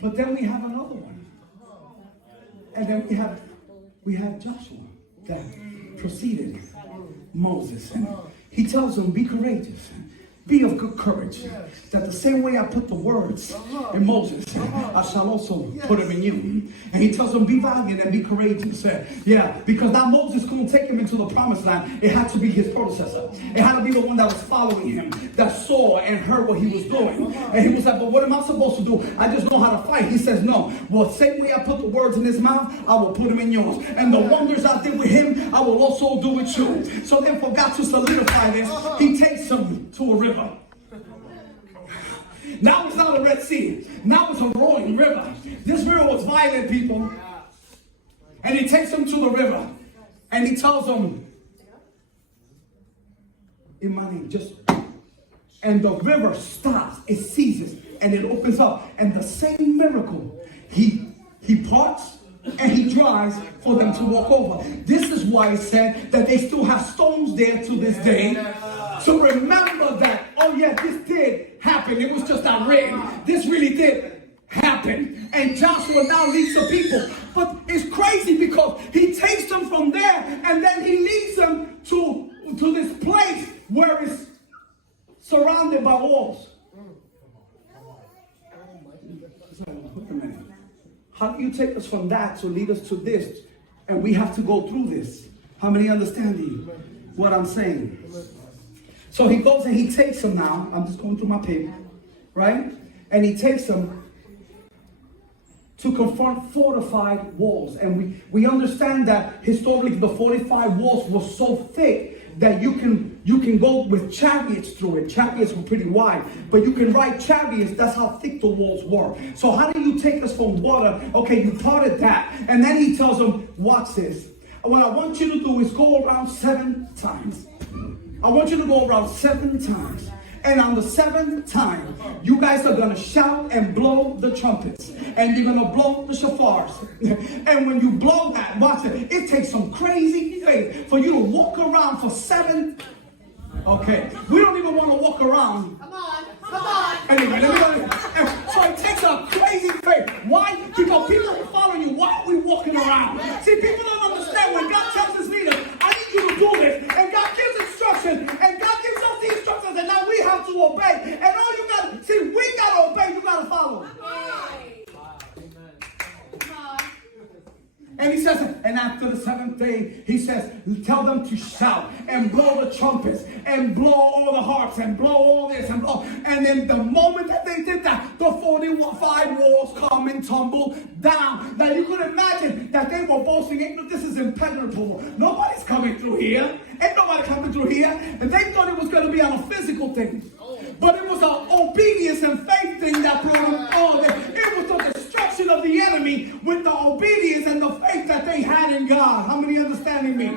But then we have another one. And then we have Joshua that preceded Moses. And he tells them, be courageous. Be of good courage. That the same way I put the words in Moses, I shall also put them in you. And he tells them, be valiant and be courageous. Yeah, because now Moses couldn't take him into the promised land. It had to be his predecessor. It had to be the one that was following him, that saw and heard what he was doing. And he was like, but what am I supposed to do? I just know how to fight. He says, no. Well, same way I put the words in his mouth, I will put them in yours. And the wonders I did with him, I will also do with you. So then for God to solidify this, he takes them to a river. Now it's not a Red Sea. Now it's a roaring river. This river was violent, people. And he takes them to the river. And he tells them, in my name, just... And the river stops. It ceases. And it opens up. And the same miracle, he parts and he dries for them to walk over. This is why it said that they still have stones there to this day. So remember that, oh yeah, this did happen. It was just that rain. This really did happen. And Joshua now leads the people. But it's crazy because he takes them from there and then he leads them to this place where it's surrounded by walls. Wait a minute. How do you take us from that to lead us to this? And we have to go through this. How many understand what I'm saying? So he goes and he takes them now. I'm just going through my paper, right? And he takes them to confront fortified walls. And we understand that historically the fortified walls were so thick that you can go with chariots through it. Chariots were pretty wide, but you can ride chariots. That's how thick the walls were. So how do you take us from water? Okay, you parted that. And then he tells them, watch this. What I want you to do is go around 7 times. I want you to go around 7 times. And on the 7th time, you guys are going to shout and blow the trumpets. And you're going to blow the shofars. And when you blow that, watch it. It takes some crazy faith for you to walk around for 7. Okay. We don't even want to walk around. Come on. Come on. Anyway, so it takes a crazy faith. Why? Because people are following you. Why are we walking around? See, people don't understand when God tells his leader, I need you to do this. And God gives instructions. And God gives us the instructions. And now we have to obey. And all you got to, see, we got to obey. You got to follow. And he says, and after the 7th day, he says, tell them to shout and blow the trumpets and blow all the harps and blow all this and blow. And then the moment that they did that, the 45 walls come and tumble down. Now you could imagine that they were boasting, this is impenetrable. Nobody's coming through here. Ain't nobody coming through here. And they thought it was going to be on a physical thing. But it was an obedience and faith thing that brought them all there. It was the destruction of the enemy with the obedience and the faith that they had in God. How many understanding me?